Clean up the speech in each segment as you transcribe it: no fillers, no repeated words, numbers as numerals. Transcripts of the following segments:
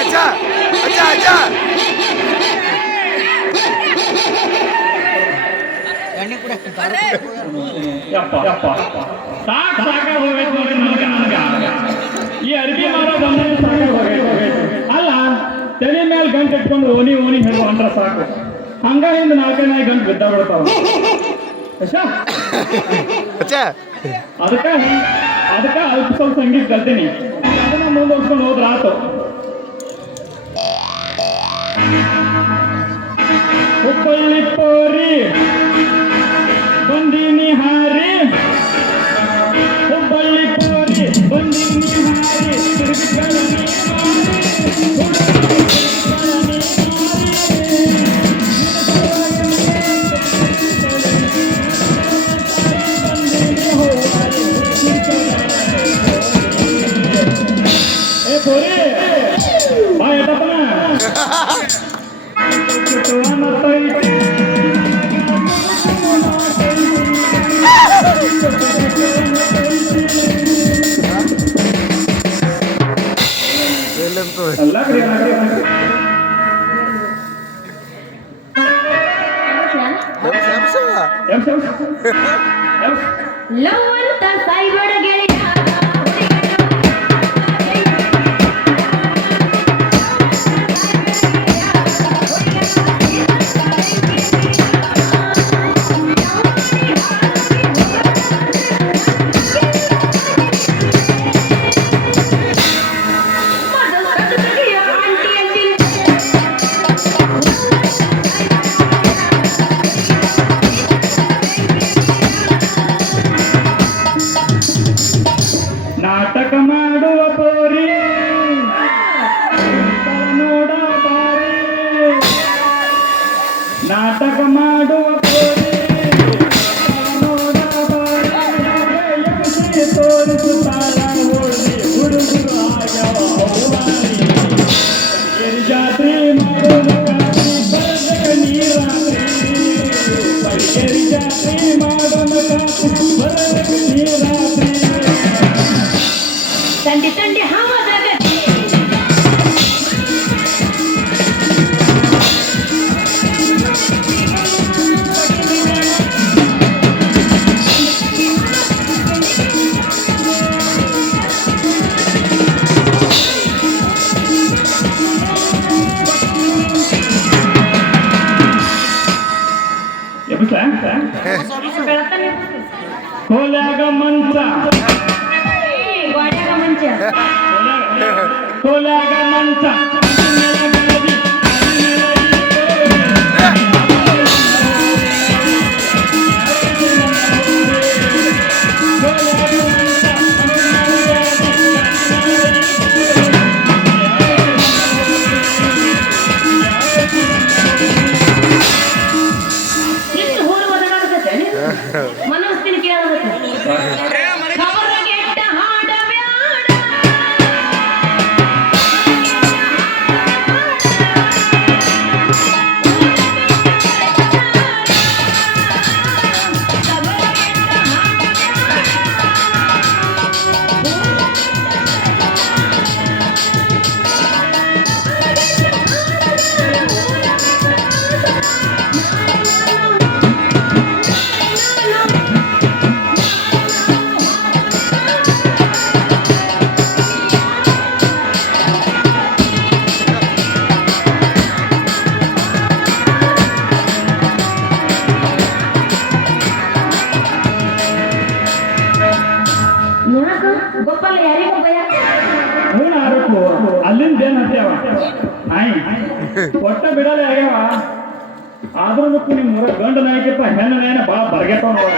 ಅಜ್ಜ ಅಜ್ಜ ಅಜ್ಜ ಯಪ್ಪ ಯಪ್ಪ ಸಾಕಾಗ ಹೋಗೈತೆ ನೋಡಿ ನನಗೆ ಈ ಅರ್ಬಿ ಮಾರೋ ಬಂದ ಸಾಕಾಗ ಹೋಗೈತೆ ಅಲ್ಲ ತಲೆ ಮೇಲೆ ಗಂಟು ಇಟ್ಕೊಂಡು ಓನಿ ಓನಿ ಹೇಳುವ ಅಂದ್ರ ಸಾಕು ಹಂಗಾಗಿಂದ 4-5 ಗಂಟು ಬಿದ್ದ ಬಿಡ್ತಾವ ಅಜ್ಜ ಅದಕ್ಕೆ ಅಲ್ಪ ಸ್ವಲ್ಪ ಸಂಗೀತ ಕಲ್ತೀನಿ ಅದನ್ನ ಮುಂದುವರ್ಸ್ಕೊಂಡು ಹೋದ್ರ ಆತು ಹುಬ್ಬಳ್ಳಿ ಪೋರಿ ಬಂದಿನಿ ಹಾರಿ ಹುಬ್ಬಳ್ಳಿ ಪೋರಿ ಬಂದಿನಿ ಹಾರಿ ತಿರುಗಿ ಏ ಪೋರಿ ಬಾ ಎಟ್ಟಪ್ಪನ ಅಲ್ಲ ಲವಂತ ಸಾಯಿಬಡ ಗೆಳೆಯ ನಾಟಕ ಮಾಡುವ ಪೋರಿ ನೋಡ ಬಾರಿ ನಾಟಕ ಮಾಡುವ ಪೋರಿ ನೋಡ ಬಾರಿ ತೋರಿಸುತ್ತಾಳ ಹೋಳಿ ಹುಡುಗರು ಆಗ್ಯಾವ ಜಾತ್ರೆ ಮಾಡೋದು ಬರದಕ ನೀರಾತ್ರಿ ಪರಿಗೆರಿ ಜಾತ್ರೆ ಮಾಡೋದು ಬರದಕ ನೀರಾತ್ರಿ ತಂಡಿ ತಂಡಿ ಹಾವಾದಾಗ ಕೋಲ್ಯಾಗ ಮಂಚ ಗೋಡ್ಯಾಗ ಮಂಚ ಕೋಲ್ಯಾಗ ಮಂಚ ಎಷ್ಟು ಹೋರು ಬದಲಾಗುತ್ತೆ ಮನಸ್ಸಿನ ಕೇಳಬೇಕು ಖಬರ್ಗೆ ಎಟ್ಟ ಹಾಡಬ್ಯಾಡ ಯಾಕ ಗೋಪಾಲ ಯಾರಿಗೂ ಭಯ ಅವನ ಆರೋಗ್ಯ ಅಲ್ಲಿಂದ ಏನ್ ಹತ್ಯಾವ ಆಯ್ ಒಟ್ಟ ಬಿಡಲ್ಲ ಆಗ್ಯಾವ ಆದ್ರೂ ನಿಮ್ ಗಂಡ ನಾಯಕಪ್ಪ ಹೆಣ್ಣು ನಾಯನ ಬಾಳ ಬರ್ಗೆಟ್ಟವ ನೋಡ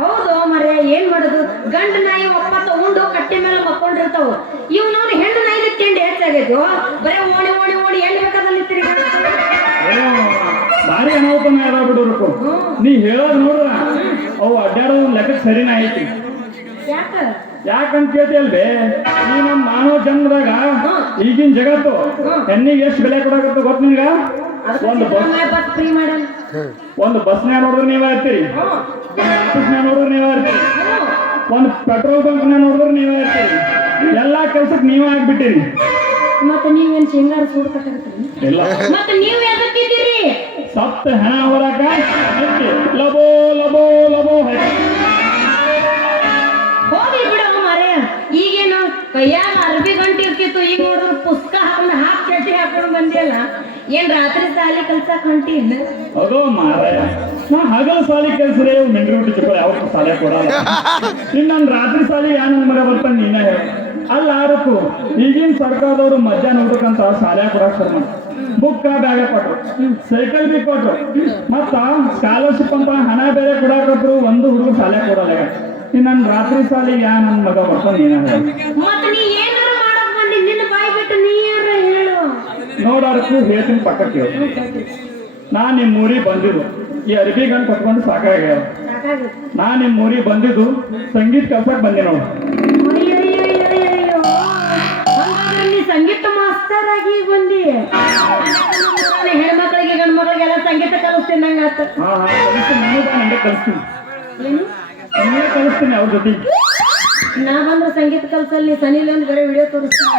ಹೌದು ಮರೆ ಏನ್ ಮಾಡೋದು ಗಂಡ ನಾಯಿ ಒಪ್ಪತ್ತ ಉಂಡು ಕಟ್ಟೆ ಮೇಲೆ ಮಕ್ಕೊಂಡಿರ್ತಾವ ಇವ್ ನಾವು ಹೆಣ್ಣು ನಾಯಿ ತಿಂಡಿ ಹೆಚ್ಚಾಗೈತು ಬರೀ ಓಣಿ ಓಣಿ ಓಣಿ ಎಲ್ಲಿ ಬೇಕಾದಲ್ಲಿ ಭಾರಿ ಅನಾಹುತನ ಅದ ಬಿಡೋರ್ಕು ನೀ ಹೇಳೋದ್ ನೋಡ್ರ ಅವು ಅಡ್ಡಾಡೋದು ಲೆಕ್ಕ ಸರಿನ ಐತಿ ಯಾಕ ಯಾಕಂತ ಕೇಳ್ತಿ ಅಲ್ವೇ ಈ ನಮ್ ಮಾನವ ಜನ್ಮದಾಗ ಈಗಿನ ಜಗತ್ತು ಹೆಣ್ಣಿಗೆ ಎಷ್ಟು ಬೆಲೆ ಕೊಡಾಕತ್ತ ಗೊತ್ತ ನಿನ್ಗ ಒಂದು ಬಸ್ನ್ಯಾಗ ನೋಡಿದ್ರೆ ನೀವ ಇರ್ತೀರಿ, ಆಫೀಸ್ನ್ಯಾಗ ನೋಡಿದ್ರೆ ನೀವ ಇರ್ತೀರಿ, ಒಂದು ಪೆಟ್ರೋಲ್ ಬಂಕ್ನ್ಯಾಗ ನೋಡಿದ್ರೆ ನೀವ ಇರ್ತೀರಿ, ಎಲ್ಲಾ ಕೆಲ್ಸಕ್ಕೆ ನೀವ ಆಗ್ಬಿಟ್ಟಿರಿ. ಮತ್ತೆ ನೀವೇನ್ ಶೇಂಗಾರ ಸೂಡು ಕಟ್ಟಾಕತ್ತೀರಿ ಇಲ್ಲ ಮತ್ತೆ ನೀವ್ ಎದಕ್ಕಿದ್ದೀರಿ ಸತ್ತ ಹೆಣ ಹೊರಕ ಲಬೋ ಲಬೋ ಲಬೋ ಹೋಗಿ ಬಿಡವ ಮಾರೇ ಈಗೇನು ಕೈಯಾಗ ಅರ್ಬಿ ಗಂಟೆ ಇರ್ತಿತ್ತು ಈಗ ನೋಡಿದ್ರೆ ಪುಸ್ತಕ ಹಾಕೊಂಡು ಹಾಕಿ ಚಟ್ಟಿ ಹಾಕೊಂಡು ಬಂದಿಯಲ್ಲ ಏನ್ ರಾತ್ರಿ ಸಾಲಿ ಕಲ್ಸಕ್ ಹೊಂಟಿ ಇಲ್ಲ ಅದು ಮಾರಾಯ ನಾ ಹಗಲು ಸಾಲಿ ಕೆಲ್ಸರೇ ಮೆಂಡ್ರಿ ಊಟ ಚಿಕ್ಕ ಯಾವ ಸಾಲೆ ಕೊಡಲ್ಲ ಇನ್ನು ನಾನು ರಾತ್ರಿ ಸಾಲಿ ಯಾ ನನ್ನ ಮಗ ಬರ್ತಾನೆ ನೀನ ಹೇಳ ಅಲ್ಲ ಆರಕ್ಕೂ ಈಗಿನ ಸರ್ಕಾರದವರು ಮಧ್ಯಾಹ್ನ ಊಟಕ್ಕಂತ ಶಾಲೆ ಕೊಡಕ್ ಶುರು ಮಾಡಿ ಬುಕ್ ಬ್ಯಾಗ ಕೊಟ್ರು ಸೈಕಲ್ ಬಿ ಕೊಟ್ರು ಮತ್ತ ಸ್ಕಾಲರ್ಶಿಪ್ ಅಂತ ಹಣ ಬೇರೆ ಕೊಡಾಕತ್ರು ಒಂದು ಹುಡುಗ ಶಾಲೆ ಕೊಡಲ್ಲ ಇನ್ನು ನನ್ನ ರಾತ್ರಿ ಸಾಲಿಗೆ ಯಾ ನನ್ನ ಮಗ ಬರ್ತಾನೆ ನೀನ ಹೇಳ ಮತ್ತೆ ನೀ ಏನಾರ ಮಾಡಕ್ ಬಂದಿ ನಿನ್ನ ಬಾಯಿ ಬಿಟ್ಟು ನೀ ಯಾರ ಹೇಳು ನೋಡಾರಕ್ಕೂ ಹೇಳ್ತೀನಿ ಪಕ್ಕಕ್ಕೆ ನಾ ನಿಮ್ಮ ಊರಿಗೆ ಬಂದಿದ್ದು ಈ ಅರ್ಬಿ ಗಂಟು ಕಟ್ಕೊಂಡು ಸಾಕಾಗ್ಯಾವ ಸಾಕಾಗಿತ್ತು ನಾ ನಿಮ್ಮ ಊರಿಗೆ ಬಂದಿದ್ದು ಸಂಗೀತ ಕಲ್ಸಕ್ ಬಂದೆ ನೋಡು ಅಯ್ಯಯ್ಯಯ್ಯಯ್ಯೋ. ಹಂಗಾದ್ರೆ ನೀ ಸಂಗೀತ ಮಾಸ್ತರ್ ಆಗಿ ಬಂದಿ ಹೆಣ್ಮಕ್ಳಿಗೆ ಗಂಡು ಮಕ್ಳಿಗೆಲ್ಲ ಸಂಗೀತ ಕಲಿಸ್ತೀನಿ ನಂಗಾತ ಹಾ ಹಂಗೆ ಕಲಿಸ್ತೀನಿ ಏನು ಹಂಗೆ ಕಲಿಸ್ತೀನಿ ಅವ್ರ ಜೊತೆ ನಾ ಬಂದ್ರೆ ಸಂಗೀತ ಕಲ್ಸಲ್ಲಿ ಸನಿಲ್ ಒಂದು ಬರೀ ವಿಡಿಯೋ ತೋರಿಸ್ತೀನಿ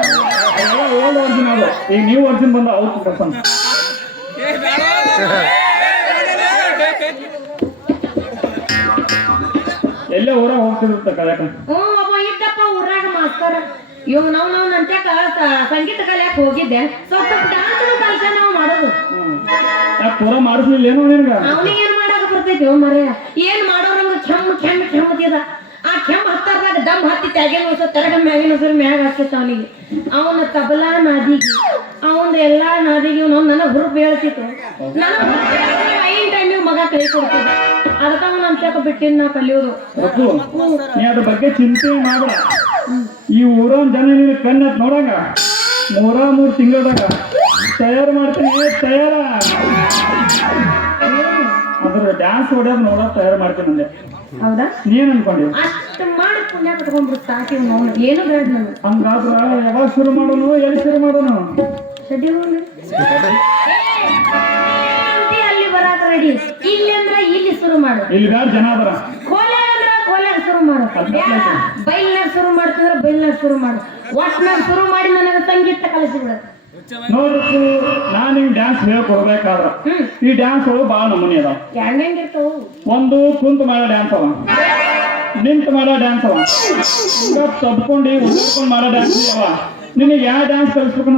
ಎಲ್ಲ ಓಲ್ಡ್ ವರ್ಜಿನ್ ಅದು ಈಗ ನೀವು ವರ್ಜಿನ್ ಬಂದ ಅವ್ರು ಕಲ್ಸನ್ ಎಲ್ಲೇ ಊರಾಗ ಹೋಗ್ತಿರುತ್ತೆ ಕಳ್ಯಾಕ ಒಬ್ಬ ಇದ್ದಪ್ಪ ಊರಾಗ ಮಾಸ್ತರ್ ಇವ್ ನಾವು ನಂತ್ಯಾಕ ಸಂಗೀತ ಕಲಿಯಕ್ ಹೋಗಿದ್ದೆ ಸ್ವಲ್ಪ ಡಾನ್ಸ್ ಕಲ್ಸ ನಾವು ಮಾಡೋದು ಯಾಕೆ ಪೂರ ಮಾಡಿಸ್ಲಿಲ್ಲ ಏನೋ ನಿನ್ಗ ಅವನಿಗೆ ಏನ್ ಮಾಡಾಕ ಬರ್ತೈತಿ ಮರ ಏನ್ ಮಾಡೋರಂಗ ಕೆಮ್ಮತ್ತಿದ ಆ ಕೆಮ್ಮ ಹತ್ತಾರ್ದಾಗ ದಮ್ ಹತ್ತಿ ತ್ಯಾಗಿನ ಉಸ ತರಗ ಮ್ಯಾಗಿನ ಉಸಿರು ಮ್ಯಾಗ ಹಾಕಿತ್ತ ಅವನಿಗೆ ಅವನ ತಬಲಾ ನಾದಿಗೆ ಅವನ ಎಲ್ಲಾ ನಾದಿಗೆ ನನಗ್ ಹುರುಪ್ ಹೇಳ್ತಿತ್ತು ಐನ್ ಟೈಮಿಗೆ ಮಗ ಕೈ ಕೊಡ್ತಿದ್ದ ಅದಕ್ಕ ಅವನ ಅಂತ್ಯಕ ಬಿಟ್ಟಿದ್ ನಾ ಕಲಿಯೋದು ನೀ ಅದ್ರ ಬಗ್ಗೆ ಚಿಂತೆ ಮಾಡ ಈ ಊರೊಂದ್ ಜನ ನೀನು ಕಣ್ಣತ್ ನೋಡಂಗ 3 ತಿಂಗಳದಾಗ ತಯಾರು ಮಾಡ್ತೀನಿ ತಯಾರ ಅದ್ರ ಡ್ಯಾನ್ಸ್ ಹೊಡ್ಯೋದು ನೋಡೋದು ತಯಾರು ಮಾಡ್ತೀನಿ ಅಂದೆ ಹೌದಾ ನೀನ್ ಅನ್ಕೊಂಡಿ ಅಷ್ಟು ಮಾಡಿ ಪುಣ್ಯ ಕಟ್ಕೊಂಡ್ಬಿಡು ಸಾಕಿ ನೋವು ಏನು ಬೇಡ ನಮ್ಗೆ ಹಂಗಾದ್ರ ಯಾವಾಗ ಶುರು ಮಾಡೋನು ಎಲ್ಲಿ ಶುರು ಮಾಡೋನು ಶೆಡ್ಯೂಲ್ ಅಲ್ಲಿ ಬರಾಕ ರೆಡಿ ಇಲ್ಲಿ ಅಂದ್ರೆ ಇಲ್ಲಿ ಶುರು ಮಾಡು ಇಲ್ಲಿ ಬ್ಯಾಡ ಜನ ಅದರ ಕೋಲೆ ಅಂದ್ರೆ ಕೋಲೆ ಶುರು ಮಾಡು ಬೈಲ್ನಾಗ ಶುರು ಮಾಡ್ತಿದ್ರೆ ಬೈಲ್ನಾಗ ಶುರು ಮಾಡು ಒಟ್ನಾಗ ಶುರು ಮಾಡಿ ನನಗೆ ಸಂಗೀತ ಕಲಿಸಿಬಿಡ ನೋಡ್ಬೇಕು ನಾನ್ ನಿಂಗ್ ಡ್ಯಾನ್ಸ್ ಹೇಳ್ಕೊಡ್ಬೇಕಾದ್ರ ಈ ಡ್ಯಾನ್ಸ್ ಒಳಗೆ ಬಾಳ ನಮೂನಿ ಅದಾವ ಹೆಂಗಿರ್ತಾವು ಒಂದು ಕುಂತ ಮಾಡೋ ಡ್ಯಾನ್ಸ್ ಅವ ನಿಂತ ಮಾಡೋ ಡ್ಯಾನ್ಸ್ ಅವ ತಬ್ಕೊಂಡು ಉಳ್ಕೊಂಡು ಮಾಡೋ ಡ್ಯಾನ್ಸ್ ಅವ ನಿನಗೆ ಯಾವ ಡ್ಯಾನ್ಸ್ ಕಲಿಸ್ಬೇಕು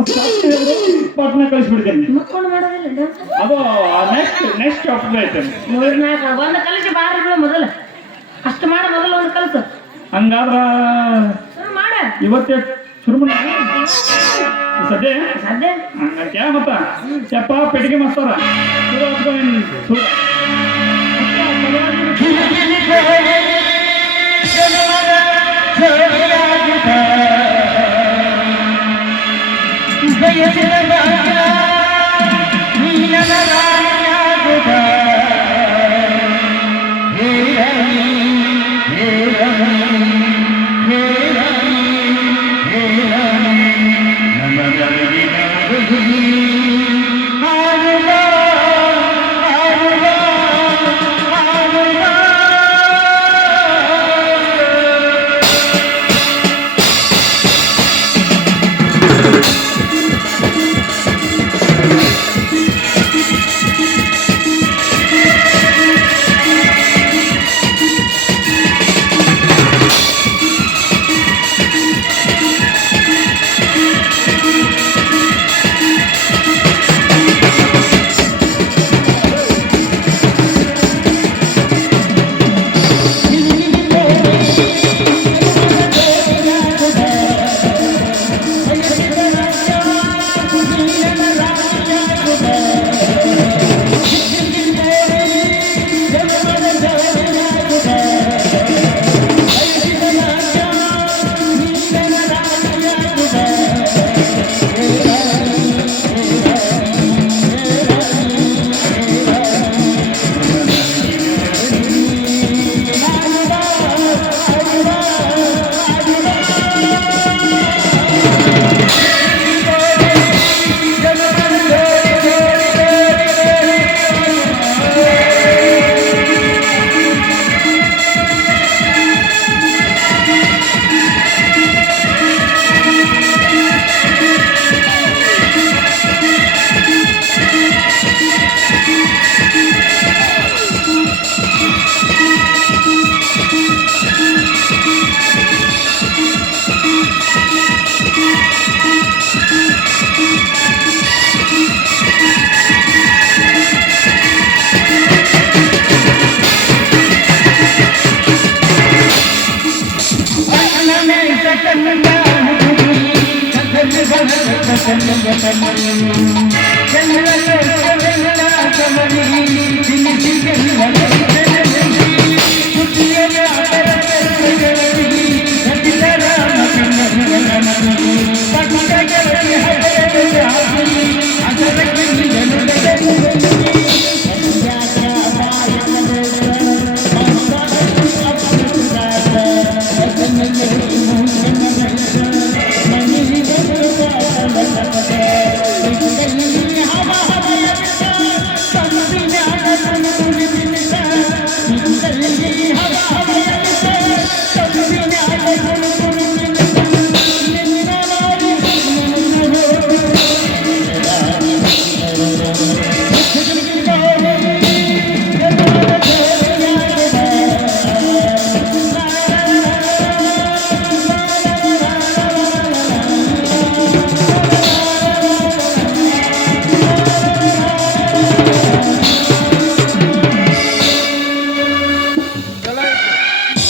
ಪಟ್ನ ಕಲಿಸ್ಬಿಡ್ತೀನಿ ಮಕ್ಕೊಂಡು ಮಾಡೋದಿಲ್ಲ ಡ್ಯಾನ್ಸ್ ಅದು ನೆಕ್ಸ್ಟ್ ಆಪ್ಷನ್ ಐತೆ ಮೂರ್ನಾಲ್ಕು ಒಂದು ಕಲಿಸಿ ಬಾರಿಗಳು ಮೊದಲು ಅಷ್ಟು ಮಾಡ ಮೊದಲು ಒಂದು ಕಲಿಸು ಹಂಗಾದ್ರ ಶುರು ಮಾಡ ಇವತ್ತೇ ಶುರು ಮಾಡಿ ಸದ್ಯ ಅದೇ ಕ್ಯಾ ಮತ್ತ ಯಪ್ಪ ಪೆಟ್ಟಿಗೆ ಮಸ್ತಾರ ಚಂದ್ರ